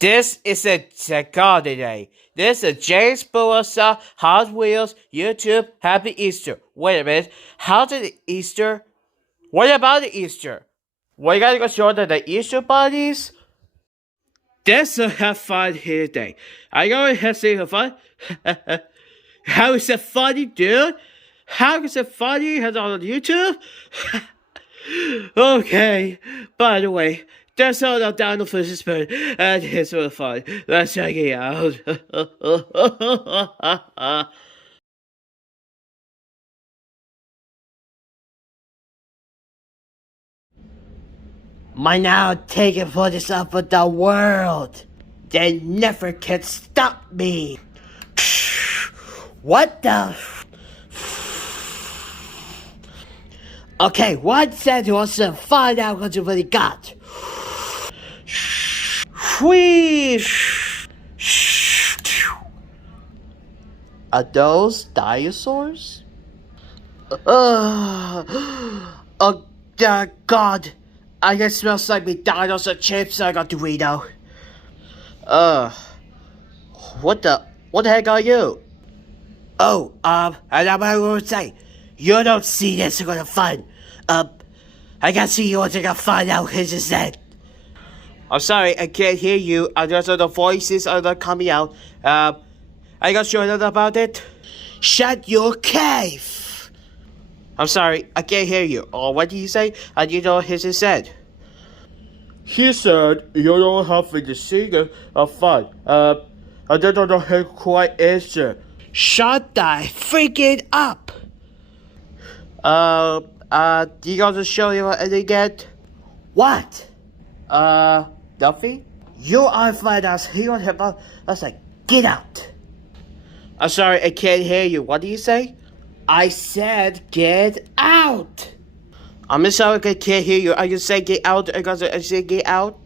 This is a holiday. This is James Boasa, Hot Wheels, YouTube, Happy Easter. Wait a minute. How did the Easter? What about the Easter? We gotta go show the Easter bunnies? This is a have fun here today. I go have seen fun. How is it funny, dude? How is it funny? Has on YouTube? Okay. By the way, that's all the Dino versus Bird, and it's really fun. Let's check it out. My now taking for this up of the world. They never can stop me. What the? Okay, one second wants to find out what you really got. Whee! Are those dinosaurs? Oh, God. I guess it smells like McDonald's and chips. I got Dorito. What the heck are you? Oh, and I'm going to say, you don't see this, you're gonna find, I can see you want to find out his said. I'm sorry, I can't hear you. Just the voices are not coming out. I got sure about it. Shut your cave. I'm sorry, I can't hear you. Oh, what did you say? I didn't know his said. He said you don't have to sing a fun. I don't know how quite answer. Shut the freaking up. Do you guys to show you what they get? What? Nothing? You are fine as he don't have I was like, get out. I'm sorry, I can't hear you. What do you say? I said get out. I'm sorry, I can't hear you. I can say get out. I gotta say get out.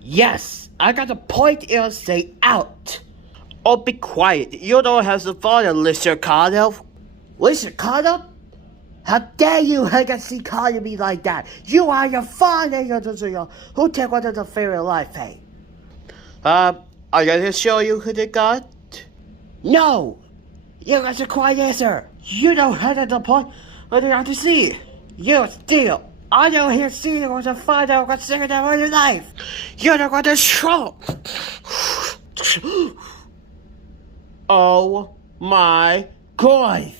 Yes, I got to point and say out. Oh, be quiet. You don't have the father, Mr. Carter. Mr. Carter? How dare you calling me like that? You are your father. Who take one of the favorite life, hey? I gotta show you who they got. No! You got a quiet answer. You don't have the point. What do you have to see? You steal. I don't hear stealing was a father who second of your life. You're not going to show. Oh my God.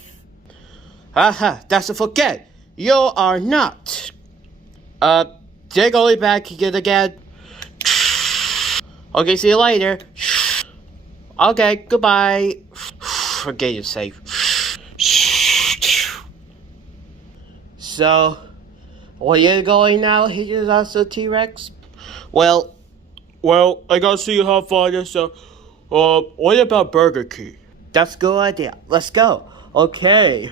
That's a forget. You are not. They're going back again. Okay, see you later. Okay, goodbye. Forget you're safe. So, where you going now? Here's also T-Rex. Well, I gotta see you have fun. So, what about Burger King? That's a good idea. Let's go. Okay.